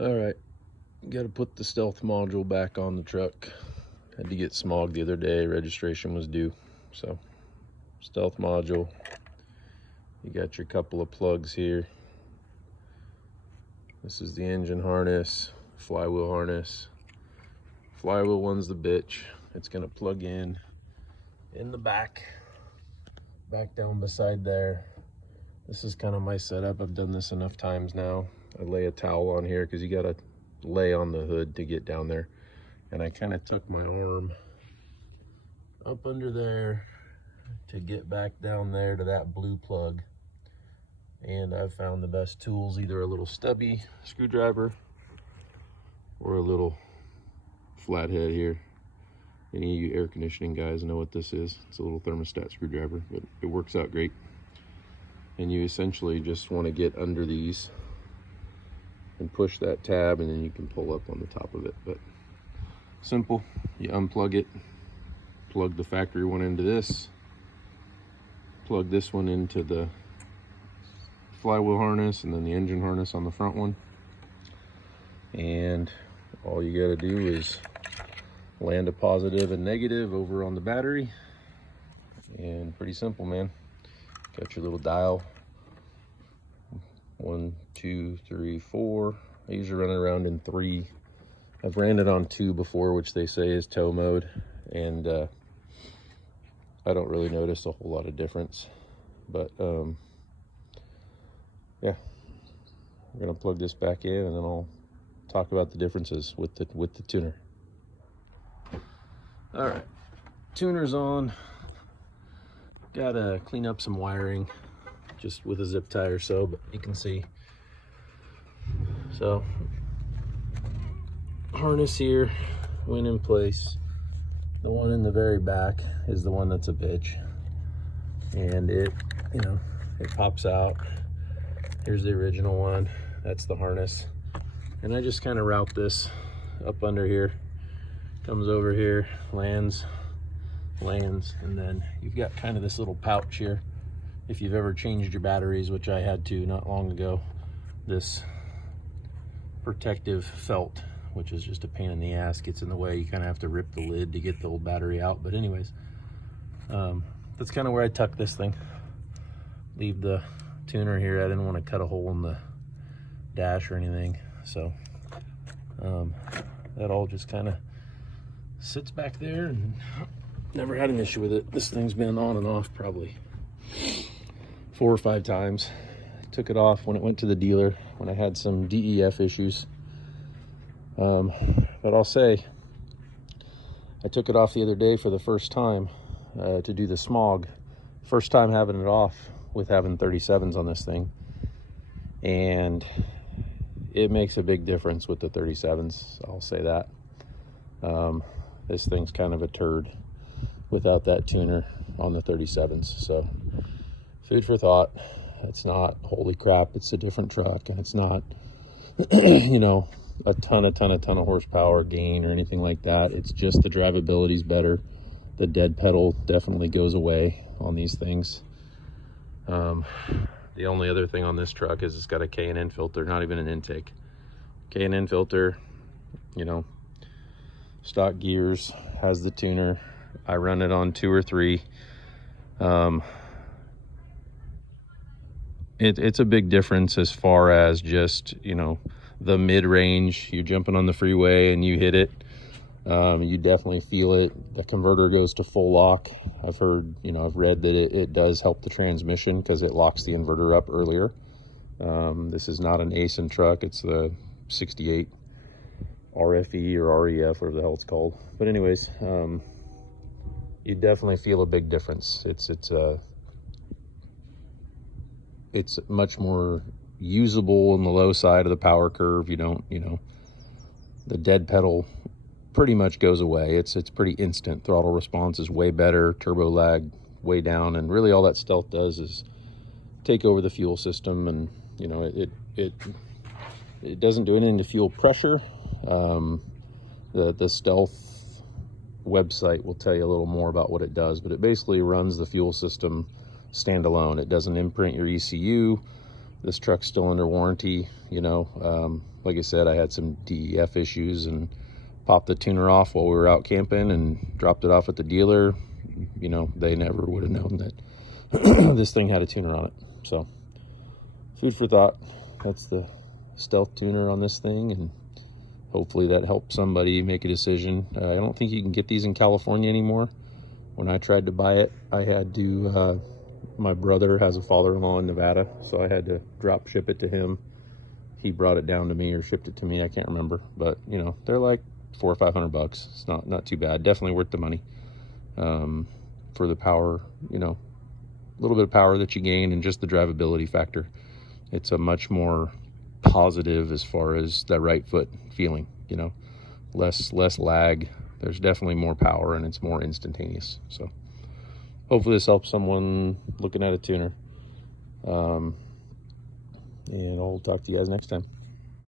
All right, got to put the stealth module back on the truck. Had to get smogged the other day, registration was due. So stealth module, you got your couple of plugs here. This is the engine harness, flywheel harness. Flywheel one's the bitch. It's gonna plug in the back down beside there. This is kind of my setup. I've done this enough times now. I lay a towel on here because you gotta lay on the hood to get down there. And I kind of tuck my arm up under there to get back down there to that blue plug. And I've found the best tools, either a little stubby screwdriver or a little flathead here. Any of you air conditioning guys know what this is. It's a little thermostat screwdriver, but it works out great. And you essentially just want to get under these and push that tab, and then you can pull up on the top of it. But simple. You unplug it, plug the factory one into this, plug this one into the flywheel harness, and then the engine harness on the front one. And all you got to do is land a positive and negative over on the battery, and pretty simple, man. Got your little dial, 1, 2, 3, 4. I usually run it around in 3. I've ran it on 2 before, which they say is tow mode, and I don't really notice a whole lot of difference. But yeah, we're gonna plug this back in, and then I'll talk about the differences with the tuner. All right, tuner's on. Gotta clean up some wiring just with a zip tie or so, but you can see. So harness here went in place. The one in the very back is the one that's a bitch, and it pops out. Here's the original one. That's the harness, and I just kind of route this up under here, comes over here, lands, and then you've got kind of this little pouch here. If you've ever changed your batteries, which I had to not long ago, this protective felt, which is just a pain in the ass, gets in the way. You kind of have to rip the lid to get the old battery out. But anyways, that's kind of where I tuck this thing. Leave the tuner here. I didn't want to cut a hole in the dash or anything, so that all just kind of sits back there, and never had an issue with it. This thing's been on and off probably 4 or 5 times. I took it off when it went to the dealer when I had some DEF issues. But I'll say, I took it off the other day for the first time to do the smog. First time having it off with having 37s on this thing. And it makes a big difference with the 37s, I'll say that. This thing's kind of a turd without that tuner on the 37s. So food for thought. It's not holy crap, it's a different truck, and it's not a ton of horsepower gain or anything like that. It's just the drivability is better. The dead pedal definitely goes away on these things. The only other thing on this truck is it's got a K&N filter, not even an intake. K&N filter, stock gears, has the tuner. I run it on 2 or 3. It's a big difference as far as just, the mid-range. You're jumping on the freeway and you hit it. You definitely feel it. The converter goes to full lock. I've heard, I've read that it does help the transmission because it locks the inverter up earlier. This is not an ASIN truck. It's the 68 RFE or REF, whatever the hell it's called. But anyways, you definitely feel a big difference. It's much more usable on the low side of the power curve. You don't, the dead pedal pretty much goes away. It's pretty instant. Throttle response is way better, turbo lag way down, and really all that stealth does is take over the fuel system, and it doesn't do anything to fuel pressure. The stealth website will tell you a little more about what it does, but it basically runs the fuel system standalone. It doesn't imprint your ECU. This truck's still under warranty, you know. Like I said, I had some DEF issues and popped the tuner off while we were out camping and dropped it off at the dealer. You know, they never would have known that this thing had a tuner on it. So food for thought. That's the stealth tuner on this thing, and hopefully that helps somebody make a decision. I don't think you can get these in California anymore. When I tried to buy it, I had to, my brother has a father-in-law in Nevada, so I had to drop ship it to him. He brought it down to me or shipped it to me, I can't remember. But, you know, they're like $400 or $500. It's not too bad. Definitely worth the money for the power, you know, a little bit of power that you gain and just the drivability factor. It's a much more positive as far as that right foot feeling, you know, less lag. There's definitely more power and it's more instantaneous. So hopefully this helps someone looking at a tuner. And I'll talk to you guys next time.